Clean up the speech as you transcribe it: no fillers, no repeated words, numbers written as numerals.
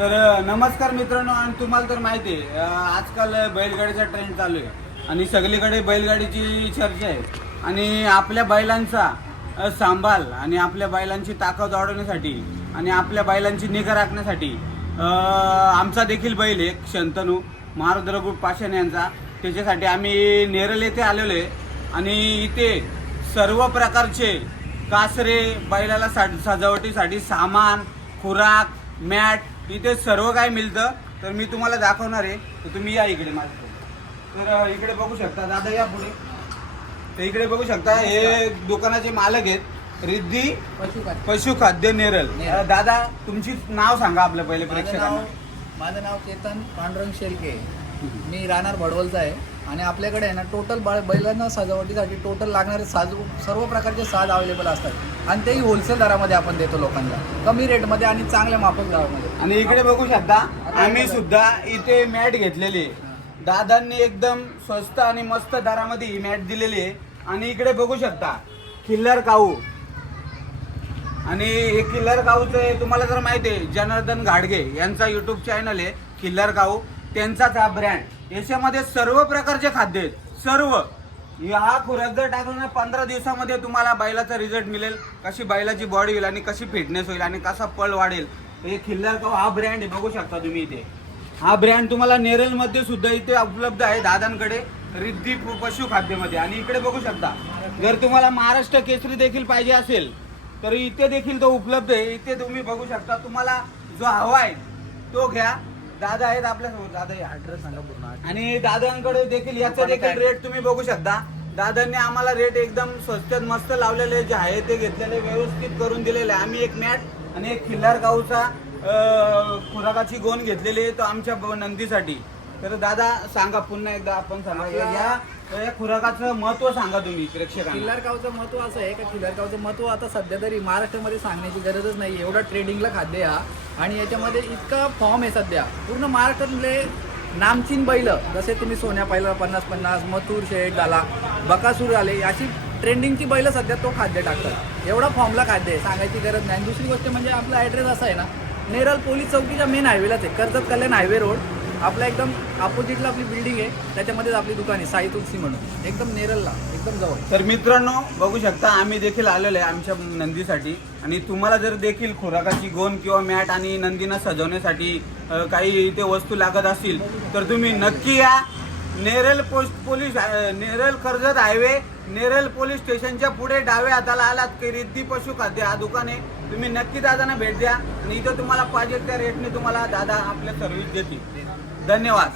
तर नमस्कार मित्रांनो, आणि तुम्हाला तर माहिती आहे आजकाल बैलगाडीचा ट्रेंड चालू आहे आणि सगळीकडे बैलगाडीची चर्चा आहे. आणि आपल्या बैलांचा सांभाळ आणि आपल्या बैलांची ताकद वाढवण्यासाठी आणि आपल्या बैलांची निगा राखण्यासाठी आमचा देखील बैल एक शंतनू महारुद्र ग्रुप पाषाण यांचा, त्याच्यासाठी आम्ही नेरळ येथे आलेलो आहे. आणि इथे सर्व प्रकारचे कासरे, बैलाला सजावटीसाठी सामान, खुराक, मॅट इथे सर्व काय मिळतं. तर मी तुम्हाला दाखवणार आहे, तर तुम्ही या इकडे माझ्याकडे. तर इकडे बघू शकता, दादा या पुढे. तर इकडे बघू शकता, हे दुकानाचे मालक आहेत रिद्धी पशुखाद्य नेरळ. दादा तुमची नाव सांगा आपलं पहिले प्रेक्षकांना. माझं नाव केतन पांडुरंग शेलके, मी राहणार भडवलचा आहे. आणि आपल्याकडे आहे ना टोटल बैलांना सजावटीसाठी टोटल लागणारे सर्व प्रकारचे साज अवेलेबल असतात आणि तेही होलसेल दरामध्ये आपण देतो लोकांना, कमी रेटमध्ये आणि चांगल्या माफक दरामध्ये. आणि इकडे बघू शकता, आम्ही सुद्धा इथे मॅट घेतलेली आहे. दादांनी एकदम स्वस्त आणि मस्त दरामध्ये ही मॅट दिलेली आहे. आणि इकडे बघू शकता किल्लर काऊ, आणि हे किल्लर काऊचे तुम्हाला जर माहिती आहे, जनार्दन घाडगे यांचा युट्यूब चॅनल आहे किल्लर काऊ, त्यांचाच हा ब्रँड. याच्यामध्ये सर्व प्रकारचे खाद्य आहेत, सर्व. हा खुराक जर टाकला ना 15 दिवसामध्ये तुम्हाला बैलाचा रिझल्ट मिळेल, कशी बैलाची बॉडी होईल आणि कशी फिटनेस होईल आणि कसा पळ वाढेल. हे खिल्लार काऊ हा ब्रँड आहे, बघू शकता तुम्ही इथे. हा ब्रँड तुम्हाला नेरळमध्ये सुद्धा इथे उपलब्ध आहे दादांकडे, रिद्धी पशुखाद्यमध्ये. आणि इकडे बघू शकता, जर तुम्हाला महाराष्ट्र केसरी देखील पाहिजे असेल तर इथे देखील तो उपलब्ध आहे. इथे तुम्ही बघू शकता, तुम्हाला जो हवा आहे तो घ्या. दादा आहेत आपल्यासोबत, दादा ऍड्रेस सांगा पूर्ण. आणि दादांकडे देखील याचा देखील रेट तुम्ही बघू शकता. दादांनी आम्हाला रेट एकदम स्वस्तात मस्त लावलेले, जे आहे ते घेतलेले, व्यवस्थित करून दिलेले. आम्ही एक मॅट आणि एक खिल्लार गावचा खुराकाची गोण घेतलेली आहे, तो आमच्या नंदीसाठी. तर दादा सांगा पुन्हा एकदा, आपण सांगा या खुराकाचं महत्व सांगा तुम्ही प्रेक्षकांना. खिल्लार काऊचं महत्व असं आहे का, खिल्लार काऊचं महत्व आता सध्या तरी महाराष्ट्रामध्ये सांगण्याची गरजच नाही, एवढा ट्रेडिंगला खाद्य हा. आणि याच्यामध्ये इतका फॉर्म आहे सध्या पूर्ण महाराष्ट्रातले नामचीन बैल, जसे तुम्ही सोन्या पाहिलं 50-50, मथुर शेठ झाला, बकासूर झाले, अशी ट्रेंडिंगची बैल सध्या तो खाद्य टाकतात. एवढा फॉर्मला खाद्य आहे, सांगायची गरज नाही. दुसरी गोष्ट म्हणजे आपला ॲड्रेस असा आहे ना, नेरळ पोलीस चौकीच्या मेन हायवेलाच आहे, कर्जत कल्याण हायवे रोड. आपला एकदम अपोजिटला आपली बिल्डिंग आहे, त्याच्यामध्येच आपली दुकान आहे साई तुलसी म्हणून, एकदम नेरळला एकदम जवळ. तर मित्रांनो बघू शकता, आम्ही देखील आलेलो आहे आमच्या नंदीसाठी. आणि तुम्हाला जर देखील खुराकाची गोण किंवा मॅट आणि नंदीना सजवण्यासाठी काही इथे वस्तू लागत असतील तर तुम्ही नक्की या. Neral police Neral Karjat highway, Neral police स्टेशनच्या पुढे डाव्या हाताला आलात की रिद्धी पशुखाद्य हा दुकान आहे. तुम्ही नक्की दादांना भेट द्या आणि इथं तुम्हाला पाहिजे त्या रेटने तुम्हाला दादा आपल्या सर्व्हिस देतील. धन्यवाद.